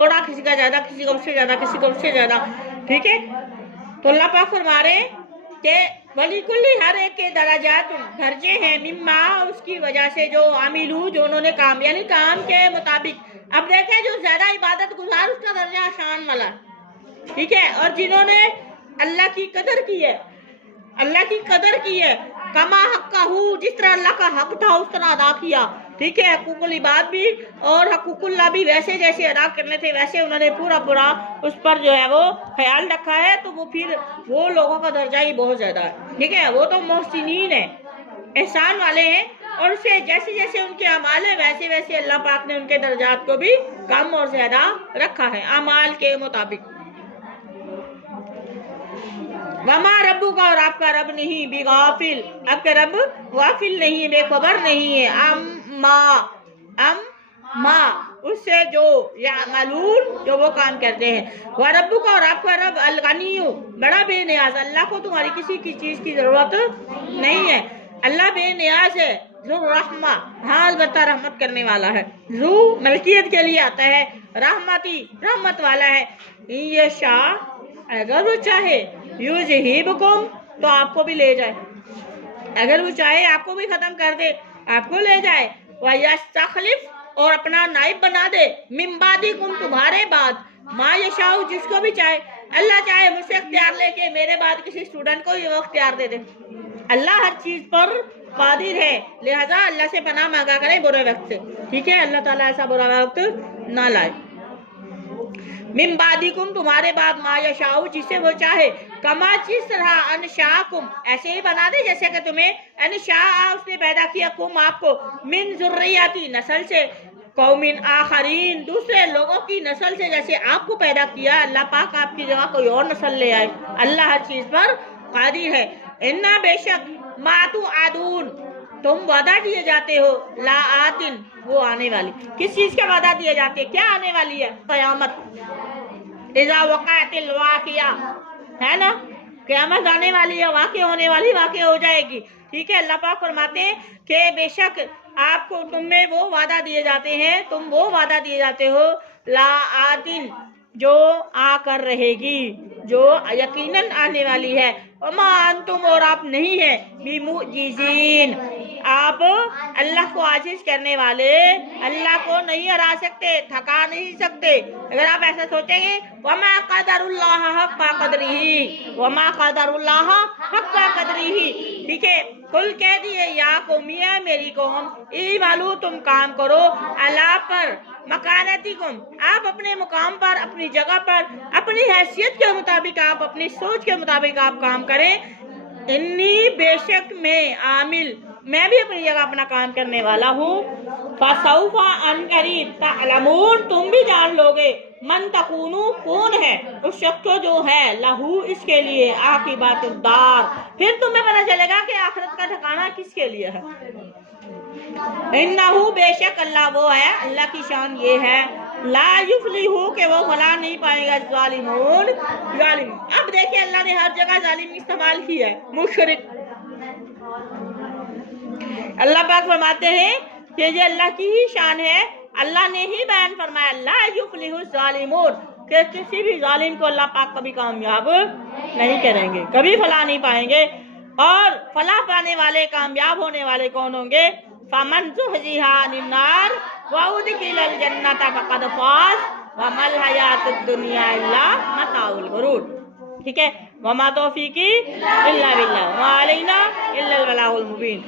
थोड़ा, किसी का ज्यादा, किसी को उससे ज्यादा, किसी को उससे ज्यादा, ठीक है। तो अल्लाह पाक फरमा रहे कि वलीकुल्ली, हर एक के दराजात दर्जे हैं, मिम्मा, उसकी वजह से, जो आमिलू, जो उन्होंने काम, यानी काम के मुताबिक। अब देखें, जो ज्यादा इबादत गुजार उसका दर्जा आसान वाला, ठीक है। और जिन्होंने अल्लाह की कदर की है, अल्लाह की कदर की है, कमा हक का हूँ, जिस तरह अल्लाह का हक था उस तरह अदा किया, ठीक है। हकूकुल इबाद भी और हकूकुल्लाह भी वैसे जैसे अदा करने थे वैसे उन्होंने पूरा पूरा उस पर जो है वो ख्याल रखा है, तो वो फिर वो लोगों का दर्जा ही बहुत ज्यादा है, ठीक है। वो तो मोहसिनीन है, एहसान वाले हैं, और उससे जैसे जैसे उनके अमाल है वैसे वैसे अल्लाह पाक ने उनके दर्जात को भी कम और ज्यादा रखा है अमाल के मुताबिक। वमा रब्बू का, और आपका रब नहीं, बिगाफिल, आपका रब गाफिल नहीं, बेखबर नहीं है, अम मा उससे जो या मालूम जो वो काम करते हैं। वह रब्बू का, और आपका रब अलगनियु, बड़ा बेनियाज, अल्लाह को तुम्हारी किसी की चीज की जरूरत नहीं है, अल्लाह बेनियाज है। ज़ू रहमा, हाँ अलबत्ता रहमत करने वाला है। ज़ू मलकियत के लिए आता है, रहमती रहमत वाला है। ये शाह, अगर वो चाहे, युज़हिबकुम, तो आपको भी ले जाए, अगर वो चाहे आपको भी खत्म कर दे, आपको ले जाए। वयस्तखलिफ, और अपना नाइब बना दे, मिन बादिकुम, तुम्हारे बाद, मा यशाउ, जिसको भी चाहे। अल्लाह चाहे मुझसे इख्तियार लेके मेरे बाद किसी स्टूडेंट को ये वो इख्तियार दे दे। अल्लाह हर चीज पर कादिर है, लिहाजा अल्लाह से पनाह मांगा करें बुरे वक्त से, ठीक है। अल्लाह ताला ऐसा बुरा वक्त ना लाए। मिन बादिकुम, तुम्हारे बाद, मा यशाउ, जिसे वो चाहे, कमा, जिस तरह, अनशाकुम, ऐसे ही बना दे जैसे कि तुम्हें अनशा, उसने पैदा किया, कुम, आपको, मिन जुर्रियती, नस्ल से, कौमिन आखरीन, दूसरे लोगों की नस्ल से, जैसे आपको पैदा किया, अल्लाह पाक आपकी जगह कोई और नस्ल ले आए। अल्लाह हर चीज पर कादिर है। इन्ना, बेशक, मातु आदून, तुम वादा दिए जाते हो, ला आतिन, वो आने वाली। किस चीज का वादा दिए जाते हैं, क्या आने वाली है? क़यामत, इज़ा वक़अतिल वाक़िया, है ना, क़यामत आने वाली है, वाक़े होने वाली, वाक़े हो जाएगी, ठीक है। अल्लाह पाक फरमाते हैं कि बेशक आपको, तुम्हें वो वादा दिए जाते हैं, तुम वो वादा दिए जाते हो, ला आतिन, जो आकर रहेगी, जो यकीनन आने वाली है। वमा अंतुम, और आप नहीं है, बिमुजिजीन, आप अल्लाह को आजिज करने वाले, अल्लाह को नहीं हरा सकते, थका नहीं सकते। अगर आप ऐसा सोचेंगे, वमा क़दरुल्लाह हक़्क़ क़द्रिही, वमा क़दरुल्लाह हक़्क़ क़द्रिही, ठीक है। कुल कह दिए, या कौमिया, मेरी कौम, ई मालू, तुम काम करो, अला पर, मकानतिकुम, आप अपने मुकाम पर, अपनी जगह पर, अपनी हैसियत के मुताबिक, आप अपनी सोच के मुताबिक आप काम करें। इन्नी, बेशक मैं, आमिल, मैं भी अपनी जगह अपना काम करने वाला हूँ। फसौफा, अनकरीब, तअलमून, तुम भी जान लोगे, मन तकूनु, कौन है उस शख्स को जो है, लहू, इसके लिए, आकिबतुद्दार, फिर तुम्हें पता चलेगा कि आखिरत का ठिकाना किसके लिए है। इन्नहु, बेशक अल्लाह वो है, अल्लाह की शान ये है, ला युफ्लिहु, के वो भला नहीं पाएगा, ज़ालिमून, जालिम। अब देखिए अल्लाह ने हर जगह जालिम इस्तेमाल किया है, मुशरिक। अल्लाह पाक फरमाते हैं कि ये अल्लाह की ही शान है, अल्लाह ने ही बयान फरमाया, ला युफ्लिहु ज़ालिमून, कि किसी भी जालिम को अल्लाह पाक कभी कामयाब नहीं करेंगे, कभी फला नहीं पाएंगे। और फलाह पाने वाले, कामयाब होने वाले कौन होंगे? फमन ज़ुहज़िहा अनिन्नार व उदखिलल जन्नत फ़क़द फ़ाज़ व मल हयातुद दुनिया इल्ला मताउल गुरूर, ठीक है। वमा तौफ़ीक़ी इल्ला बिल्लाह व अलैना इल्लल बलागुल मुबीन।